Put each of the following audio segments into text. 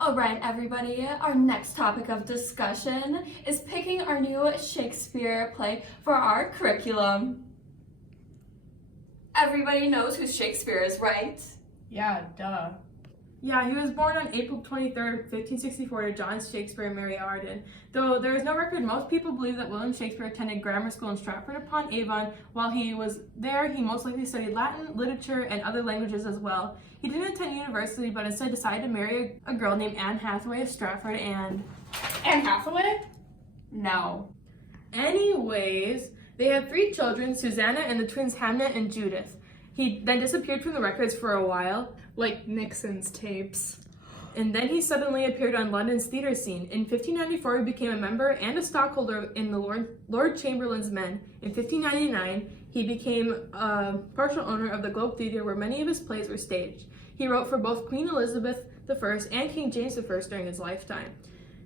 Alright everybody, our next topic of discussion is picking our new Shakespeare play for our curriculum. Everybody knows who Shakespeare is, right? Yeah, duh. Yeah, he was born on April 23rd, 1564 to John Shakespeare and Mary Arden. Though there is no record, most people believe that William Shakespeare attended grammar school in Stratford-upon-Avon. While he was there, he most likely studied Latin, literature, and other languages as well. He didn't attend university, but instead decided to marry a girl named Anne Hathaway of Stratford and... Anne Hathaway? No. Anyways, they had 3 children, Susanna and the twins Hamnet and Judith. He then disappeared from the records for a while, Like Nixon's tapes. and then he suddenly appeared on London's theatre scene. In 1594, he became a member and a stockholder in the Lord Chamberlain's Men. In 1599, he became a partial owner of the Globe Theatre, where many of his plays were staged. He wrote for both Queen Elizabeth I and King James I during his lifetime.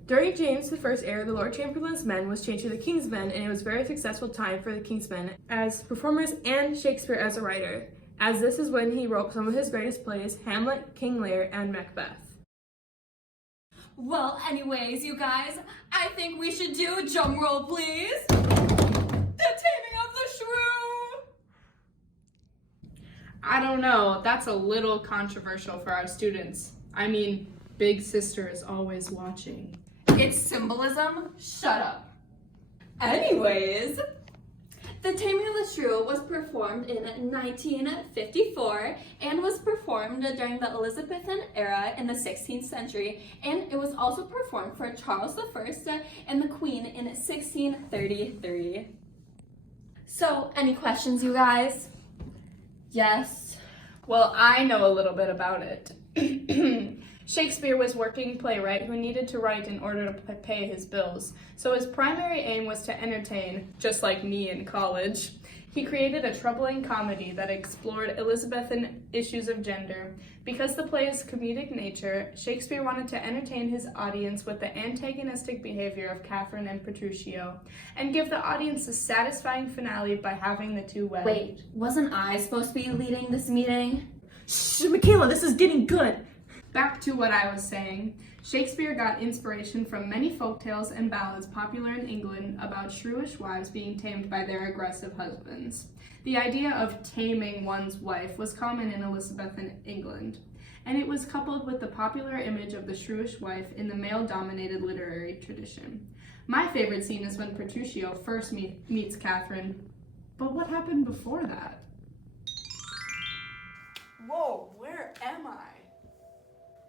During James I's era, the Lord Chamberlain's Men was changed to the King's Men, and it was a very successful time for the King's Men as performers and Shakespeare as a writer, as this is when he wrote some of his greatest plays, Hamlet, King Lear, and Macbeth. Well, anyways, you guys, I think we should do a drum roll, please. The Taming of the Shrew! I don't know, that's a little controversial for our students. I mean, Big Sister is always watching. It's symbolism? Shut up. Anyways, The Taming of the Shrew was performed in 1954 and was performed during the Elizabethan era in the 16th century, and it was also performed for Charles I and the Queen in 1633. So, any questions, you guys? Yes? Well, I know a little bit about it. Shakespeare was a working playwright who needed to write in order to pay his bills, so his primary aim was to entertain, just like me in college. He created a troubling comedy that explored Elizabethan issues of gender. Because the play's comedic nature, Shakespeare wanted to entertain his audience with the antagonistic behavior of Catherine and Petruchio, and give the audience a satisfying finale by having the two wed. Wait, wasn't I supposed to be leading this meeting? Shh, Michaela, this is getting good. Back to what I was saying, Shakespeare got inspiration from many folktales and ballads popular in England about shrewish wives being tamed by their aggressive husbands. The idea of taming one's wife was common in Elizabethan England, and it was coupled with the popular image of the shrewish wife in the male-dominated literary tradition. My favorite scene is when Petruchio first meets Catherine, but what happened before that? Whoa, where am I?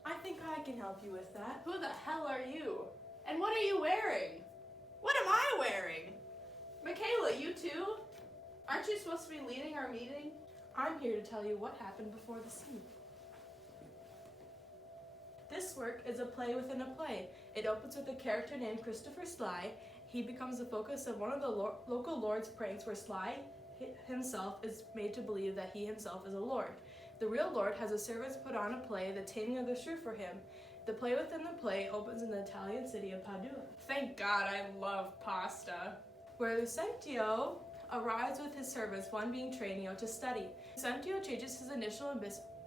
I think I can help you with that. Who the hell are you? And what are you wearing? What am I wearing? Michaela, you too? Aren't you supposed to be leading our meeting? I'm here to tell you what happened before the scene. This work is a play within a play. It opens with a character named Christopher Sly. He becomes the focus of one of the local lord's pranks, where Sly himself is made to believe that he himself is a lord. The real lord has his servants put on a play, The Taming of the Shrew, for him. The play within the play opens in the Italian city of Padua. Thank God, I love pasta. Where Lucentio arrives with his servants, one being Tranio, to study. Lucentio changes his initial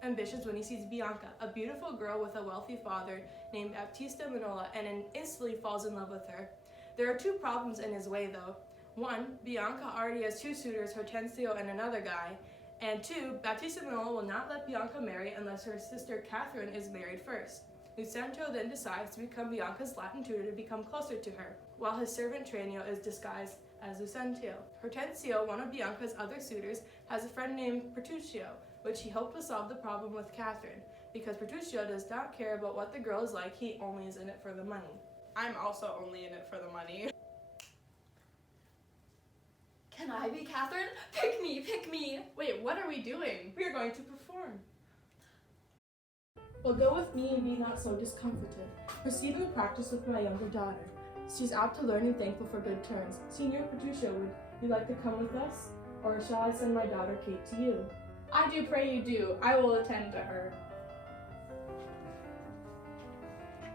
ambitions when he sees Bianca, a beautiful girl with a wealthy father named Baptista Minola, and instantly falls in love with her. There are 2 problems in his way, though. 1, Bianca already has 2 suitors, Hortensio and another guy. And 2, Baptista Minola will not let Bianca marry unless her sister Catherine is married first. Lucentio then decides to become Bianca's Latin tutor to become closer to her, while his servant Tranio is disguised as Lucentio. Hortensio, one of Bianca's other suitors, has a friend named Petruchio, which he hoped to solve the problem with Catherine. Because Petruchio does not care about what the girl is like, he only is in it for the money. I'm also only in it for the money. Can I be Catherine? Pick me, pick me! Wait, what are we doing? We are going to perform. Well, go with me and be not so discomforted. Proceed in practice with my younger daughter. She's apt to learn and thankful for good turns. Senior Petruchio, would you like to come with us? Or shall I send my daughter Kate to you? I do pray you do. I will attend to her.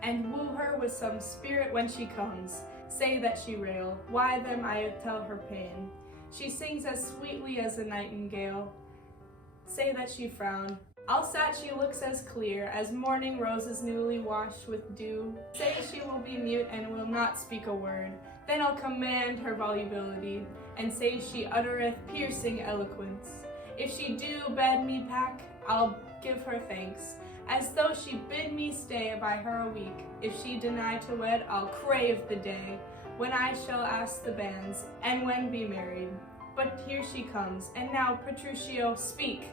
And woo her with some spirit when she comes. Say that she rail. Why then I tell her pain. She sings as sweetly as a nightingale. Say that she frown. Alsat she looks as clear as morning roses newly washed with dew. Say she will be mute and will not speak a word. Then I'll command her volubility, and say she uttereth piercing eloquence. If she do bid me pack, I'll give her thanks, as though she bid me stay by her a week. If she deny to wed, I'll crave the day when I shall ask the banns, and when be married. But here she comes, and now, Petruchio, speak.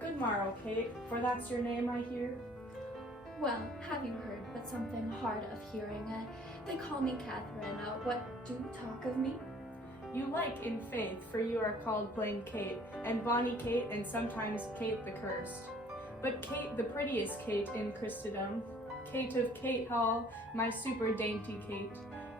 Good morrow, Kate, for that's your name, I hear. Well, have you heard but something hard of hearing? They call me Catherine. What do talk of me? You like in faith, for you are called plain Kate, and bonny Kate, and sometimes Kate the cursed. But Kate, the prettiest Kate in Christendom, Kate of Kate Hall, my super dainty Kate.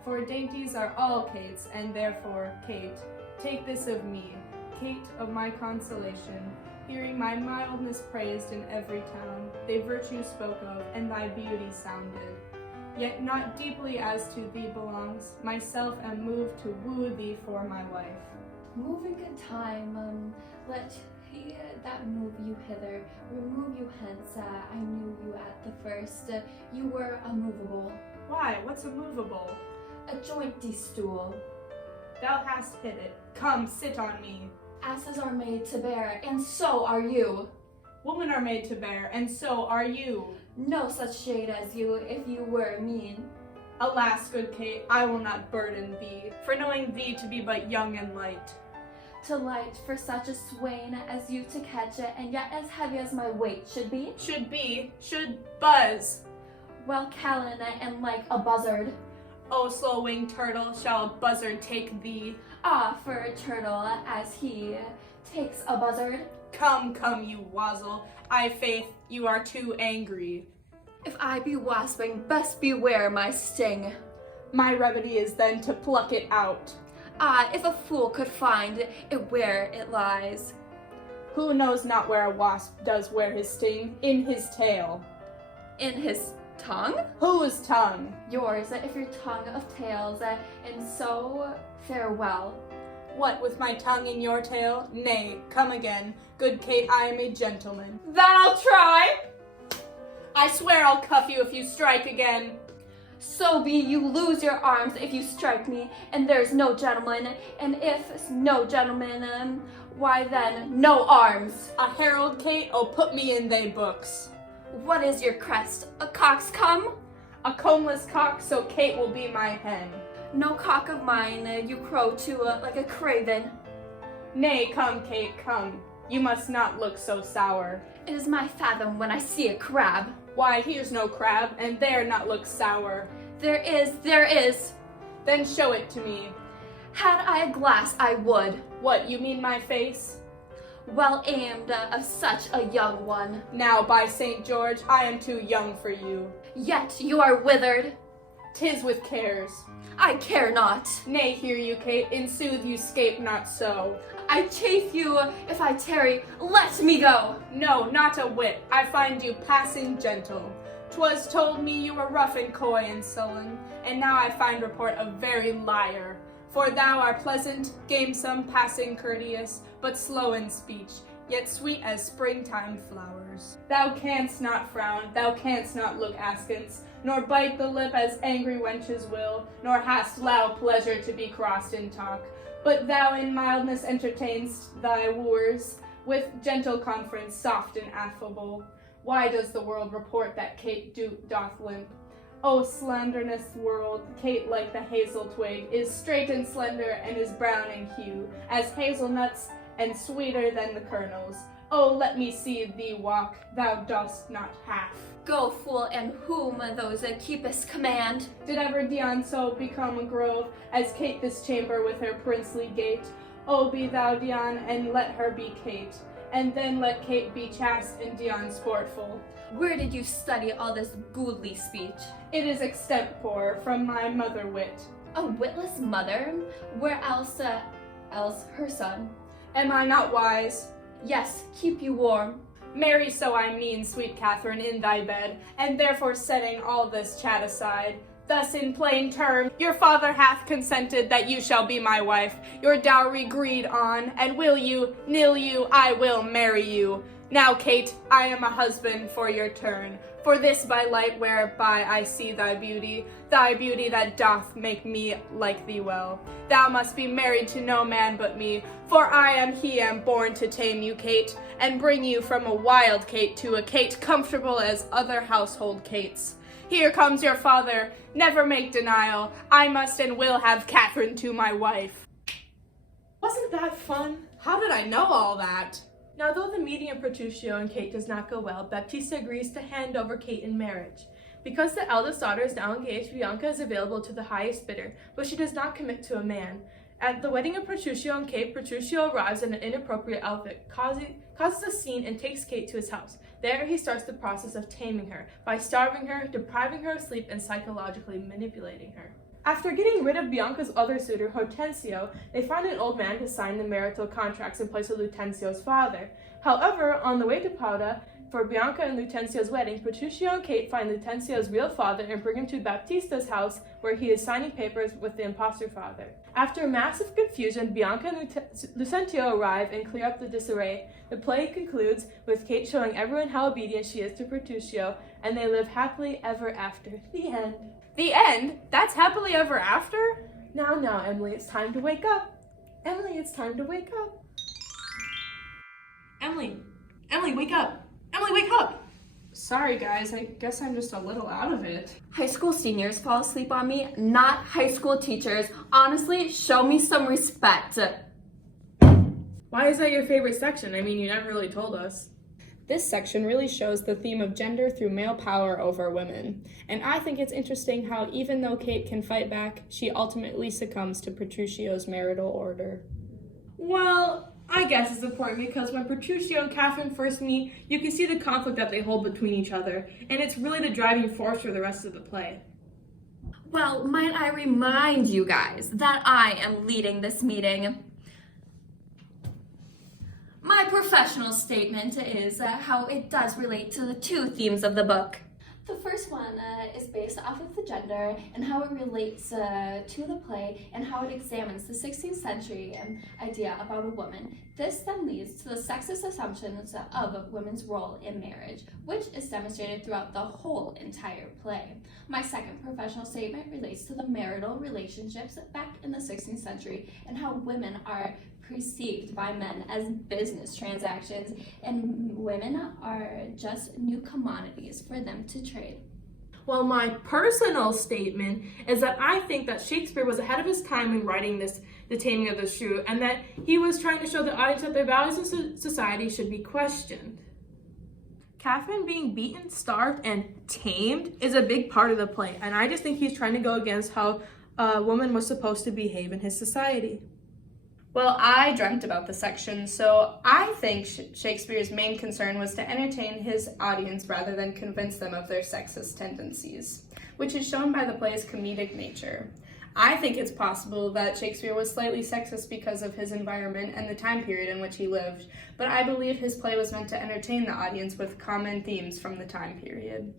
For dainties are all Kates, and therefore, Kate, take this of me, Kate of my consolation. Hearing my mildness praised in every town, thy virtue spoke of, and thy beauty sounded. Yet not deeply as to thee belongs, myself am moved to woo thee for my wife. Moving in time, let he that move you hither, remove you hence. I knew you at the first, you were immovable. Why, what's immovable? A jointy stool. Thou hast hit it. Come, sit on me. Asses are made to bear, and so are you. Women are made to bear, and so are you. No such shade as you, if you were mean. Alas, good Kate, I will not burden thee, for knowing thee to be but young and light. To light for such a swain as you to catch it, and yet as heavy as my weight should be. Should buzz. Well, Callan, and like a buzzard. O slow-winged turtle, shall a buzzard take thee? Ah, for a turtle, as he takes a buzzard. Come, you wazzle, I faith you are too angry. If I be wasping, best beware my sting. My remedy is then to pluck it out. Ah, if a fool could find it where it lies. Who knows not where a wasp does wear his sting? In his tail. In his tongue? Whose tongue? Yours, if your tongue of tails, and so farewell. What, with my tongue in your tail? Nay, come again. Good Kate, I am a gentleman. Then I'll try. I swear I'll cuff you if you strike again. So be, you lose your arms if you strike me, and there's no gentleman, and if no gentleman, why then, no arms. A herald, Kate? Oh, put me in they books. What is your crest? A coxcomb? A combless cock, so Kate will be my hen. No cock of mine, you crow too, like a craven. Nay, come, Kate, come. You must not look so sour. It is my fathom when I see a crab. Why, here's no crab, and there not look sour. There is. Then show it to me. Had I a glass, I would. What, you mean my face? Well aimed of such a young one. Now, by St. George, I am too young for you. Yet you are withered. 'Tis with cares. I care not. Nay, hear you, Kate, in sooth you scape not so. I chafe you, if I tarry, let me go. No, not a whit, I find you passing gentle. 'Twas told me you were rough and coy and sullen, and now I find report a very liar. For thou art pleasant, gamesome, passing courteous, but slow in speech, yet sweet as springtime flowers. Thou canst not frown, thou canst not look askance, nor bite the lip as angry wenches will, nor hast loud pleasure to be crossed in talk. But thou in mildness entertainst thy wooers, with gentle conference, soft and affable. Why does the world report that Kate doth limp? O slandernous world, Kate, like the hazel twig, is straight and slender, and is brown in hue, as hazelnuts, and sweeter than the kernels. Oh, let me see thee walk, thou dost not half. Go, fool, and whom those keepest command. Did ever Dion so become a grove, as Kate this chamber with her princely gait? Oh, be thou Dion, and let her be Kate, and then let Kate be chaste and Dion sportful. Where did you study all this goodly speech? It is extempore from my mother wit. A witless mother? Where else her son? Am I not wise? Yes, keep you warm. Marry, so I mean, sweet Catherine, in thy bed, and therefore setting all this chat aside, thus in plain terms, your father hath consented that you shall be my wife, your dowry agreed on, and will you, nill you, I will marry you. Now, Kate, I am a husband for your turn. For this by light whereby I see thy beauty that doth make me like thee well. Thou must be married to no man but me, for I am born to tame you, Kate, and bring you from a wild Kate to a Kate comfortable as other household Kates. Here comes your father, never make denial. I must and will have Catherine to my wife. Wasn't that fun? How did I know all that? Now, though the meeting of Petruchio and Kate does not go well, Baptista agrees to hand over Kate in marriage. Because the eldest daughter is now engaged, Bianca is available to the highest bidder, but she does not commit to a man. At the wedding of Petruchio and Kate, Petruchio arrives in an inappropriate outfit, causes a scene, and takes Kate to his house. There he starts the process of taming her, by starving her, depriving her of sleep, and psychologically manipulating her. After getting rid of Bianca's other suitor, Hortensio, they find an old man to sign the marital contracts in place of Lutencio's father. However, on the way to Padua, for Bianca and Lutencio's wedding, Petruchio and Kate find Lutencio's real father and bring him to Baptista's house, where he is signing papers with the impostor father. After massive confusion, Bianca and Lucencio arrive and clear up the disarray. The play concludes with Kate showing everyone how obedient she is to Petruchio, and they live happily ever after. The end. The end? That's happily ever after? Now, Emily, it's time to wake up. Emily, it's time to wake up. Emily, wake up. Emily, wake up. Sorry guys, I guess I'm just a little out of it. High school seniors fall asleep on me, not high school teachers. Honestly, show me some respect. Why is that your favorite section? I mean, you never really told us. This section really shows the theme of gender through male power over women. And I think it's interesting how even though Kate can fight back, she ultimately succumbs to Petruchio's marital order. Well, I guess it's important because when Petruchio and Catherine first meet, you can see the conflict that they hold between each other, and it's really the driving force for the rest of the play. Well, might I remind you guys that I am leading this meeting. My professional statement is how it does relate to the two themes of the book. The first one is based off of the gender and how it relates to the play and how it examines the 16th century idea about a woman. This then leads to the sexist assumptions of women's role in marriage, which is demonstrated throughout the whole entire play. My second professional statement relates to the marital relationships back in the 16th century and how women are perceived by men as business transactions, and women are just new commodities for them to trade. Well, my personal statement is that I think that Shakespeare was ahead of his time in writing The Taming of the Shrew, and that he was trying to show the audience that their values in society should be questioned. Catherine being beaten, starved, and tamed is a big part of the play, and I just think he's trying to go against how a woman was supposed to behave in his society. Well, I dreamt about the section, so I think Shakespeare's main concern was to entertain his audience rather than convince them of their sexist tendencies, which is shown by the play's comedic nature. I think it's possible that Shakespeare was slightly sexist because of his environment and the time period in which he lived, but I believe his play was meant to entertain the audience with common themes from the time period.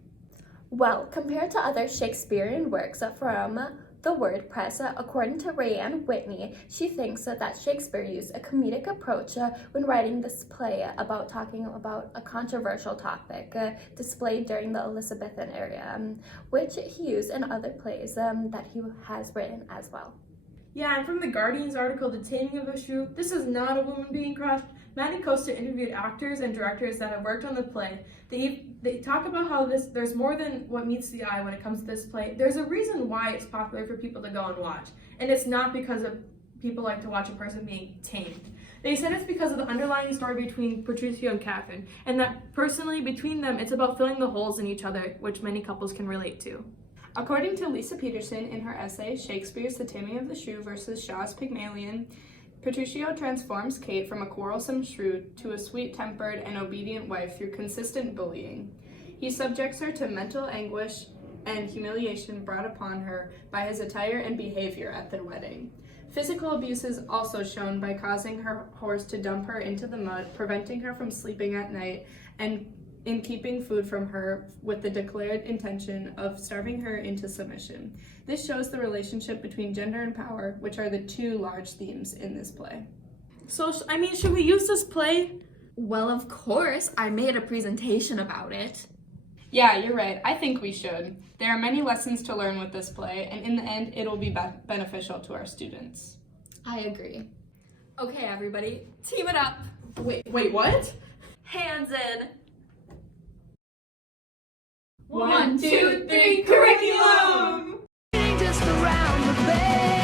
Well, compared to other Shakespearean works from the word press, according to Rayanne Whitney, she thinks that Shakespeare used a comedic approach when writing this play about talking about a controversial topic displayed during the Elizabethan era, which he used in other plays that he has written as well. Yeah, and from the Guardian's article, The Taming of the Shrew, this is not a woman being crushed. Manny Costa interviewed actors and directors that have worked on the play. They talk about how there's more than what meets the eye when it comes to this play. There's a reason why it's popular for people to go and watch, and it's not because of people like to watch a person being tamed. They said it's because of the underlying story between Petruchio and Catherine, and that personally between them, it's about filling the holes in each other, which many couples can relate to. According to Lisa Peterson in her essay, Shakespeare's The Taming of the Shrew versus Shaw's Pygmalion, Petruchio transforms Kate from a quarrelsome shrew to a sweet-tempered and obedient wife through consistent bullying. He subjects her to mental anguish and humiliation brought upon her by his attire and behavior at their wedding. Physical abuse is also shown by causing her horse to dump her into the mud, preventing her from sleeping at night, and in keeping food from her with the declared intention of starving her into submission. This shows the relationship between gender and power, which are the two large themes in this play. So, should we use this play Well, of course, I made a presentation about it. Yeah, you're right. I think we should. There are many lessons to learn with this play, and in the end, it'll be beneficial to our students. I agree. Okay, everybody, team it up. Wait, what? Hands in. 1, 2, 3, curriculum! Just around the bend.